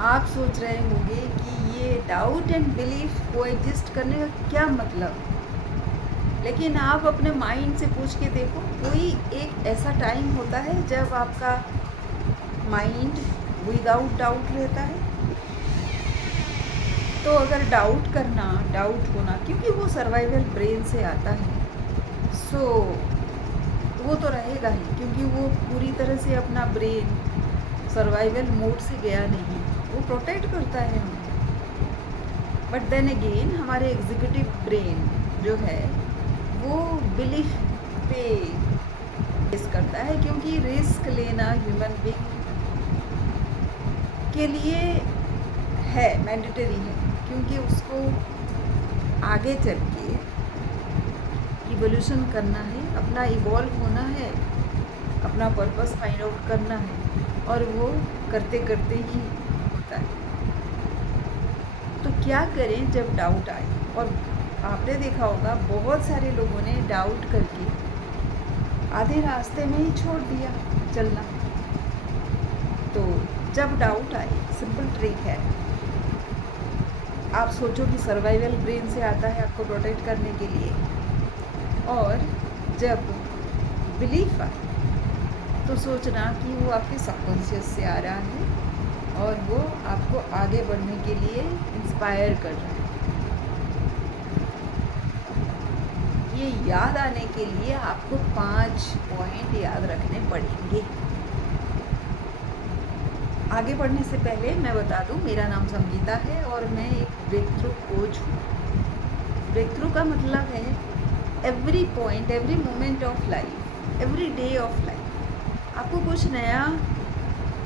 आप सोच रहे होंगे कि ये डाउट एंड बिलीफ को एग्जिस्ट करने का क्या मतलब। लेकिन आप अपने माइंड से पूछ के देखो, कोई एक ऐसा टाइम होता है जब आपका माइंड विदाउट डाउट रहता है। तो अगर डाउट करना, डाउट होना, क्योंकि वो सर्वाइवल ब्रेन से आता है, सो वो तो रहेगा ही, क्योंकि वो पूरी तरह से अपना ब्रेन सर्वाइवल मोड से गया नहीं, वो प्रोटेक्ट करता है हमें। बट देन अगेन हमारे एग्जीक्यूटिव ब्रेन जो है वो बिलीफ पे बेस करता है, क्योंकि रिस्क लेना ह्यूमन बीइंग के लिए है, मैंडेटरी है, क्योंकि उसको आगे चल के इवोल्यूशन करना है, अपना इवॉल्व होना है, अपना पर्पस फाइंड आउट करना है, और वो करते करते ही होता है। तो क्या करें जब डाउट आए। और आपने देखा होगा बहुत सारे लोगों ने डाउट करके आधे रास्ते में ही छोड़ दिया चलना। तो जब डाउट आए, सिंपल ट्रिक है, आप सोचो कि सर्वाइवल ब्रेन से आता है आपको प्रोटेक्ट करने के लिए, और जब बिलीफ आए तो सोचना कि वो आपके सबकॉन्शियस से आ रहा है और वो आपको आगे बढ़ने के लिए इंस्पायर कर रहा है। ये याद आने के लिए आपको 5 पॉइंट याद रखने पड़ेंगे। आगे बढ़ने से पहले मैं बता दूं, मेरा नाम संगीता है और मैं एक ब्रेक थ्रू कोच हूँ। ब्रेक थ्रू का मतलब है every point, every moment of life, every day of life आपको कुछ नया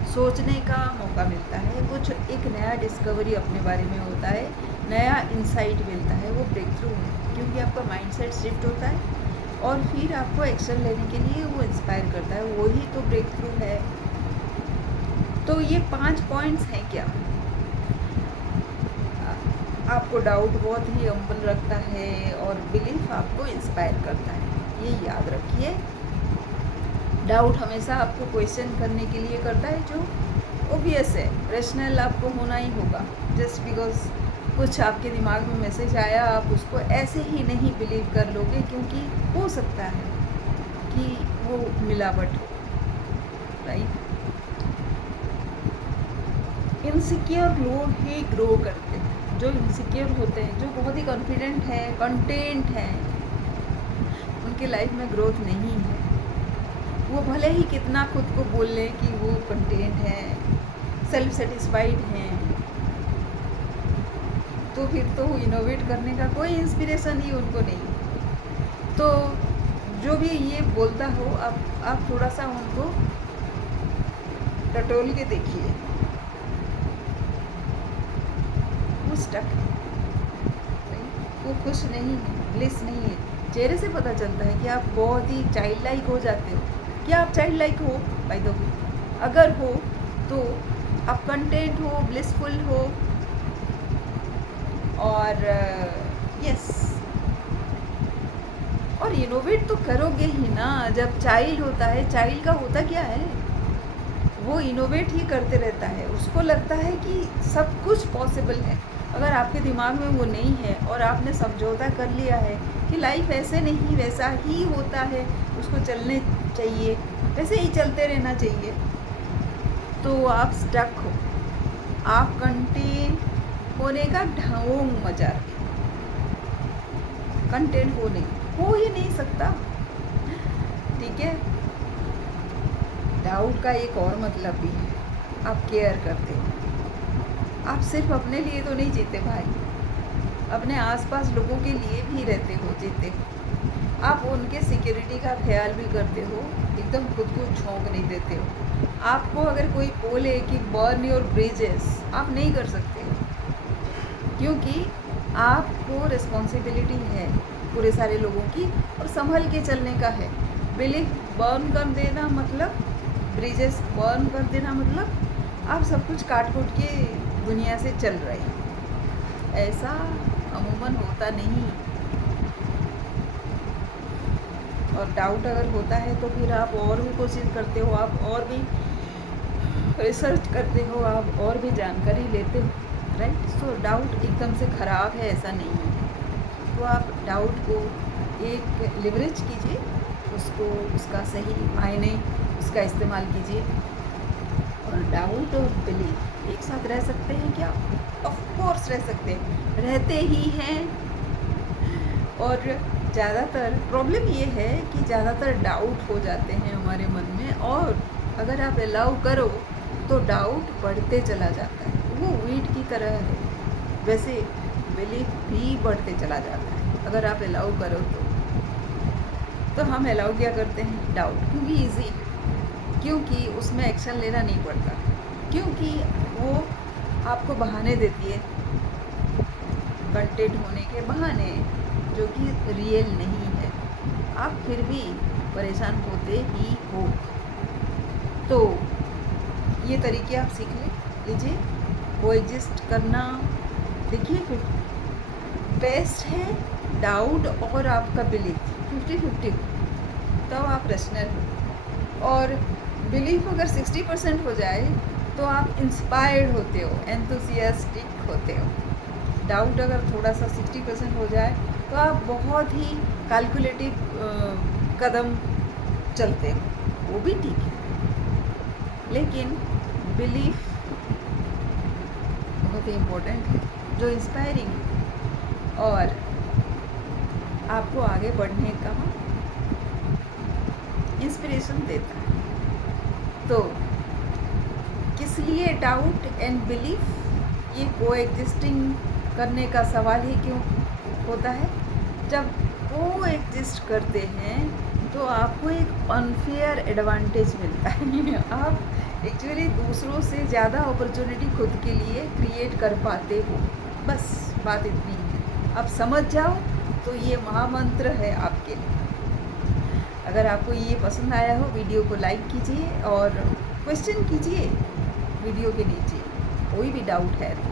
सोचने का मौका मिलता है, कुछ एक नया डिस्कवरी अपने बारे में होता है, नया इंसाइट मिलता है। वो ब्रेक थ्रू है, क्योंकि आपका माइंडसेट शिफ्ट होता है और फिर आपको एक्शन लेने के लिए वो इंस्पायर करता है, वही तो ब्रेक थ्रू है। तो ये 5 पॉइंट्स हैं क्या। आपको डाउट बहुत ही हम्बल रखता है और बिलीफ आपको इंस्पायर करता है, ये याद रखिए। डाउट हमेशा आपको क्वेश्चन करने के लिए करता है, जो ओबियस है, रेशनल आपको होना ही होगा। जस्ट बिकॉज कुछ आपके दिमाग में मैसेज आया, आप उसको ऐसे ही नहीं बिलीव कर लोगे, क्योंकि हो सकता है कि वो मिलावट हो, राइट। इनसिक्योर लोग ही ग्रो करते हैं। जो इनसिक्योर होते हैं, जो बहुत ही कॉन्फिडेंट है, कंटेंट है, उनके लाइफ में ग्रोथ नहीं है। वो भले ही कितना खुद को बोल लें कि वो कंटेंट है, सेल्फ सेटिस्फाइड हैं, तो फिर तो इनोवेट करने का कोई इंस्पिरेशन ही उनको नहीं। तो जो भी ये बोलता हो, आप थोड़ा सा उनको टटोल के देखिए, वो स्टक है, वो खुश नहीं है, ब्लिस नहीं है। चेहरे से पता चलता है कि आप बहुत ही चाइल्ड लाइक हो जाते हो। क्या आप चाइल्ड लाइक हो? बाय द वे, अगर हो तो आप कंटेंट हो, ब्लिसफुल हो, और यस, और इनोवेट तो करोगे ही ना। जब चाइल्ड होता है, चाइल्ड का होता क्या है, वो इनोवेट ही करते रहता है, उसको लगता है कि सब कुछ पॉसिबल है। अगर आपके दिमाग में वो नहीं है और आपने समझौता कर लिया है कि लाइफ ऐसे नहीं, वैसा ही होता है, उसको चलने चाहिए, वैसे ही चलते रहना चाहिए, तो आप स्टक हो, आप कंटेन होने का ढोंग मचा रहे, कंटेंट हो ही नहीं सकता, ठीक है। डाउट का एक और मतलब भी है, आप केयर करते हो। आप सिर्फ अपने लिए तो नहीं जीते भाई, अपने आसपास लोगों के लिए भी रहते हो, जीते हो। आप उनके सिक्योरिटी का ख्याल भी करते हो, एकदम खुद को झोंक नहीं देते हो। आपको अगर कोई बोले कि बर्न योर ब्रिजेस, आप नहीं कर सकते हो, क्योंकि आपको रिस्पॉन्सिबिलिटी है पूरे सारे लोगों की, और संभल के चलने का है। बिलीफ बर्न कर देना मतलब, ब्रिजेस बर्न कर देना मतलब आप सब कुछ काट कूट के दुनिया से चल रहे हैं। ऐसा अमूमन होता नहीं। और डाउट अगर होता है तो फिर आप और भी कोशिश करते हो, आप और भी रिसर्च करते हो, आप और भी जानकारी लेते हो, राइट। सो डाउट एकदम से ख़राब है ऐसा नहीं है। तो आप डाउट को एक लिवरेज कीजिए, उसको उसका सही मायने उसका इस्तेमाल कीजिए। और डाउट और बिलीफ एक साथ रह सकते हैं क्या? ऑफ कोर्स रह सकते हैं, रहते ही हैं। और ज़्यादातर प्रॉब्लम ये है कि ज़्यादातर डाउट हो जाते हैं हमारे मन में, और अगर आप अलाउ करो तो डाउट बढ़ते चला जाता है। वो वीट की तरह है, वैसे बिलीफ भी बढ़ते चला जाता है अगर आप अलाउ करो तो हम अलाउ क्या करते हैं? डाउट, क्योंकि ईजी, क्योंकि उसमें एक्शन लेना नहीं पड़ता, क्योंकि वो आपको बहाने देती है, कंटेंट होने के बहाने जो कि रियल नहीं है, आप फिर भी परेशान होते ही हो। तो ये तरीके आप सीख लीजिए, वो एग्जिस्ट करना। देखिए, बेस्ट है डाउट और आपका बिलीफ 50-50, तब आप रैशनल हो। और बिलीफ अगर 60% हो जाए तो आप इंस्पायर्ड होते हो, एंथुसियास्टिक होते हो। डाउट अगर थोड़ा सा 60% हो जाए तो आप बहुत ही कैलकुलेटिव कदम चलते हो, वो भी ठीक है। लेकिन बिलीफ बहुत ही इम्पोर्टेंट है, जो इंस्पायरिंग और आपको आगे बढ़ने का इंस्पिरेशन देता है। तो किस लिए डाउट एंड बिलीफ ये कोएग्जिस्टिंग करने का सवाल ही क्यों होता है? जब कोएग्जिस्ट करते हैं तो आपको एक अनफेयर एडवांटेज मिलता है। आप एक्चुअली दूसरों से ज़्यादा अपॉर्चुनिटी खुद के लिए क्रिएट कर पाते हो। बस बात इतनी है, आप समझ जाओ तो ये महामंत्र है आपके लिए। अगर आपको ये पसंद आया हो, वीडियो को लाइक कीजिए और क्वेश्चन कीजिए वीडियो के नीचे, कोई भी डाउट है तो।